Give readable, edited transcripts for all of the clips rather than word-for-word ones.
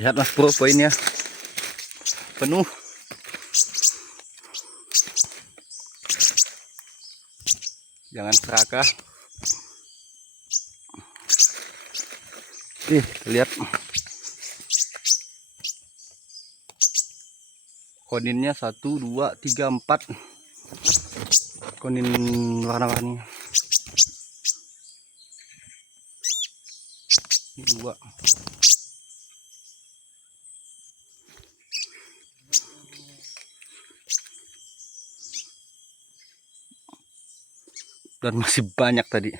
Lihat Mas Bro, poinnya penuh. Jangan serakah. Lihat koninnya 1, 2, 3, 4 konin warna-warni. Ini 2. Dan masih banyak tadi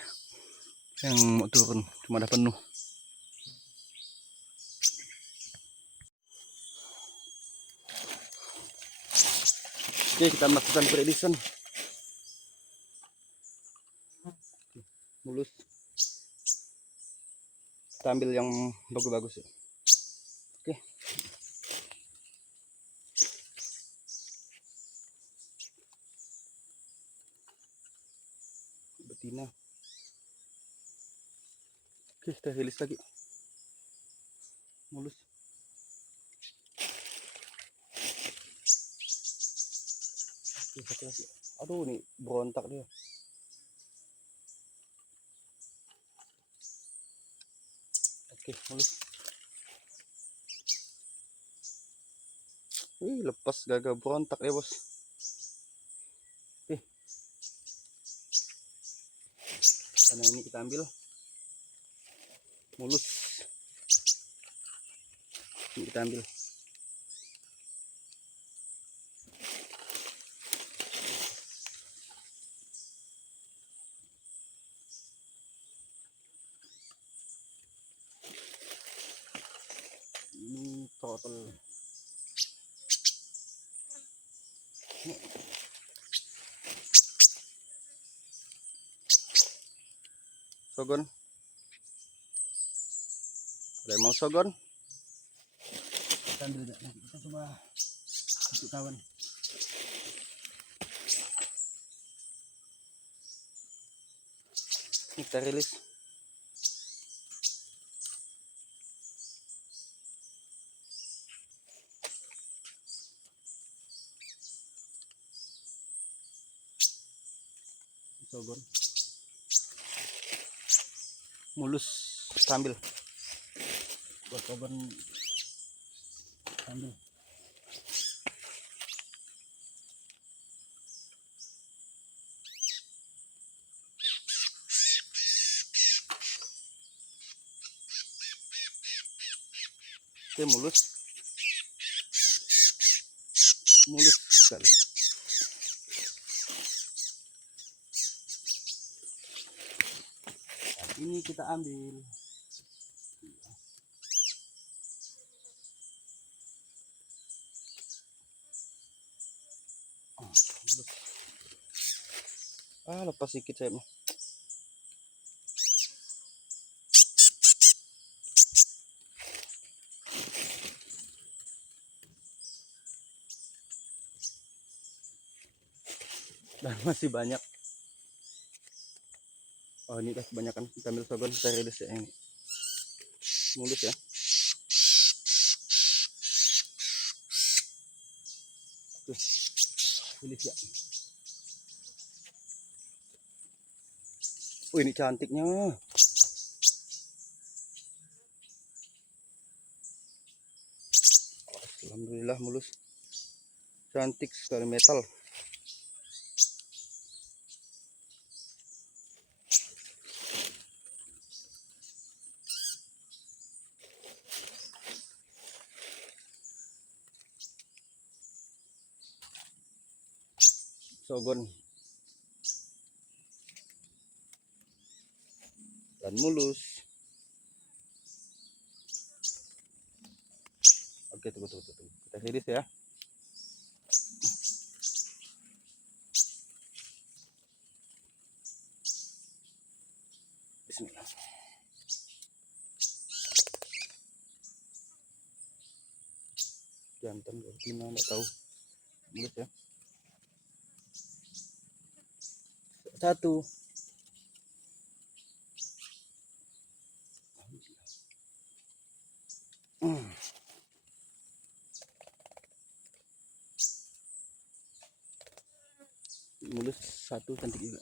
yang mau turun, cuma ada penuh. Oke, kita melakukan prediction. Mulus. Kita ambil yang bagus-bagus ya. Oke. Betina. Oke, kita rilis lagi. Mulus. Oke, satu lagi. Aduh, nih berontak dia. Oke, mulus. Lepas gagal berontak ya bos. Oke. Karena ini kita ambil. Mulus. Ini kita ambil. Ini total. Sogon. Ada yang mau sogon? Kita ambil aja. Nanti kita coba untuk kawan. Ini kita rilis. Sogon. Mulus sambil. Buat sogon sambil. Oke, mulus. Mulus sekali. Nah, ini kita ambil. Lepas sedikit saya mah. Dan masih banyak. Oh, ini udah kebanyakan. Kita ambil sogon, kita rilis ya ini. Mulus ya. Tuh, tulis ya. Ini cantiknya. Alhamdulillah mulus. Cantik sekali metal. Sogon dan mulus. Oke, tunggu. Kita iris ya. Bismillah. Jantan gimana nggak tahu. Mulus ya. Satu. Mulus satu, cantik juga.